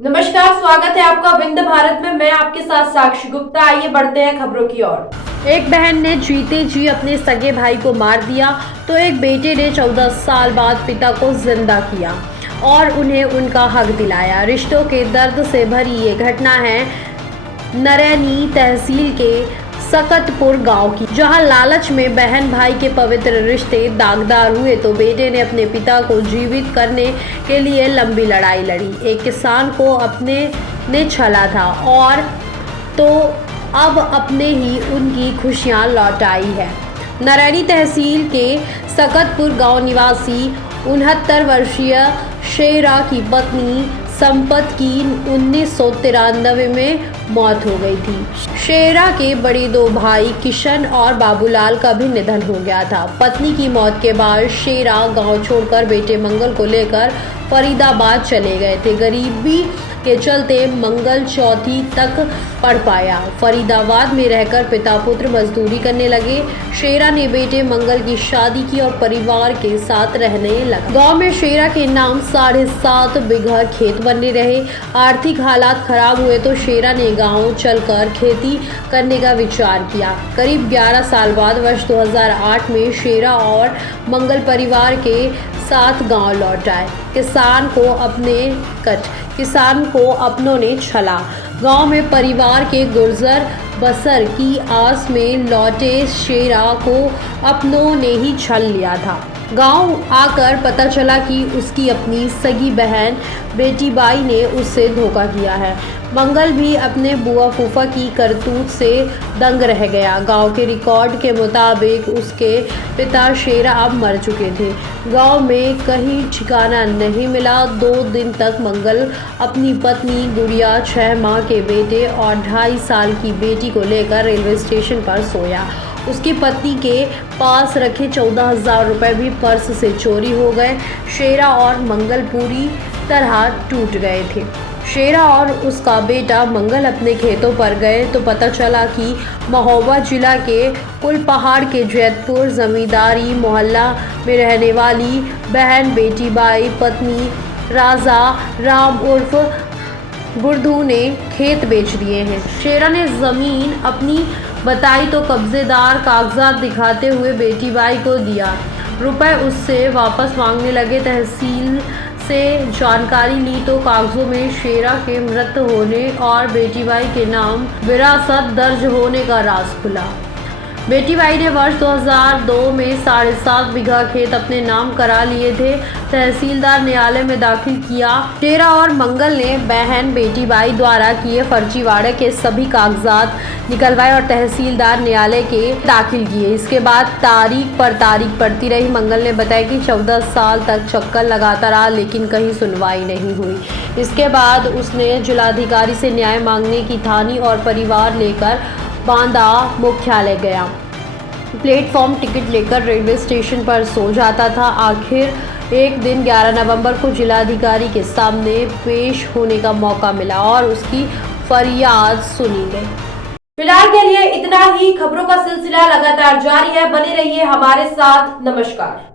नमस्कार, स्वागत है आपका विंध्य भारत में। मैं आपके साथ साक्षी गुप्ता। आइए बढ़ते हैं खबरों की ओर। एक बहन ने जीते जी अपने सगे भाई को मार दिया तो एक बेटे ने 14 साल बाद पिता को जिंदा किया और उन्हें उनका हक दिलाया। रिश्तों के दर्द से भरी ये घटना है नरैनी तहसील के सकतपुर गांव की, जहां लालच में बहन भाई के पवित्र रिश्ते दागदार हुए तो बेटे ने अपने पिता को जीवित करने के लिए लंबी लड़ाई लड़ी। एक किसान को अपने ने छला था और तो अब अपने ही उनकी खुशियां लौट आई है। नरैनी तहसील के सकतपुर गांव निवासी 69 वर्षीय शेरा की पत्नी संपत की 1993 में मौत हो गई थी। शेरा के बड़े दो भाई किशन और बाबूलाल का भी निधन हो गया था। पत्नी की मौत के बाद शेरा गांव छोड़कर बेटे मंगल को लेकर फरीदाबाद चले गए थे। गरीबी के चलते मंगल चौथी तक पढ़ पाया। फरीदाबाद में रहकर पिता पुत्र मजदूरी करने लगे। शेरा ने बेटे मंगल की शादी की और परिवार के साथ रहने लगा। गांव में शेरा के नाम 7.5 बीघा खेत बने रहे। आर्थिक हालात खराब हुए तो शेरा ने गांव चलकर खेती करने का विचार किया। करीब 11 साल बाद वर्ष 2008 में शेरा और मंगल परिवार के साथ गांव लौट आए। किसान को अपनों ने छला। गांव में परिवार के गुजर बसर की आस में लौटे शेरा को अपनों ने ही छल लिया था। गांव आकर पता चला कि उसकी अपनी सगी बहन बेटी बाई ने उससे धोखा किया है। मंगल भी अपने बुआ फूफा की करतूत से दंग रह गया। गांव के रिकॉर्ड के मुताबिक उसके पिता शेरा अब मर चुके थे। गांव में कहीं ठिकाना नहीं मिला। 2 दिन तक मंगल अपनी पत्नी गुड़िया, 6 माह के बेटे और 2.5 साल की बेटी को लेकर रेलवे स्टेशन पर सोया। उसकी पत्नी के पास रखे 14,000 रुपये भी पर्स से चोरी हो गए। शेरा और मंगल पूरी तरह टूट गए थे। शेरा और उसका बेटा मंगल अपने खेतों पर गए तो पता चला कि महोबा जिला के कुलपहाड़ के जैतपुर जमींदारी मोहल्ला में रहने वाली बहन बेटी बाई पत्नी राजा राम उर्फ गुरधू ने खेत बेच दिए हैं। शेरा ने जमीन अपनी बताई तो कब्जेदार कागजात दिखाते हुए बेटी बाई को दिया। रुपए उससे वापस मांगने लगे। तहसील से जानकारी ली तो कागजों में शेरा के मृत होने और बेटी बाई के नाम विरासत दर्ज होने का राज खुला। बेटी बाई ने वर्ष 2002 में 7.5 बीघा खेत अपने नाम करा लिए थे। तहसीलदार न्यायालय में दाखिल किया। शेरा और मंगल ने बहन बेटी बाई द्वारा किए फर्जीवाड़े के सभी कागजात निकलवाए और तहसीलदार न्यायालय के दाखिल किए। इसके बाद तारीख पर तारीख पड़ती रही। मंगल ने बताया कि 14 साल तक चक्कर लगाता रहा लेकिन कहीं सुनवाई नहीं हुई। इसके बाद उसने जिलाधिकारी से न्याय मांगने की ठानी और परिवार लेकर बांदा मुख्यालय गया। प्लेटफॉर्म टिकट लेकर रेलवे स्टेशन पर सो जाता था। आखिर एक दिन 11 नवंबर को जिलाधिकारी के सामने पेश होने का मौका मिला और उसकी फरियाद सुनी गई। फिलहाल के लिए इतना ही। खबरों का सिलसिला लगातार जारी है। बने रहिए हमारे साथ। नमस्कार।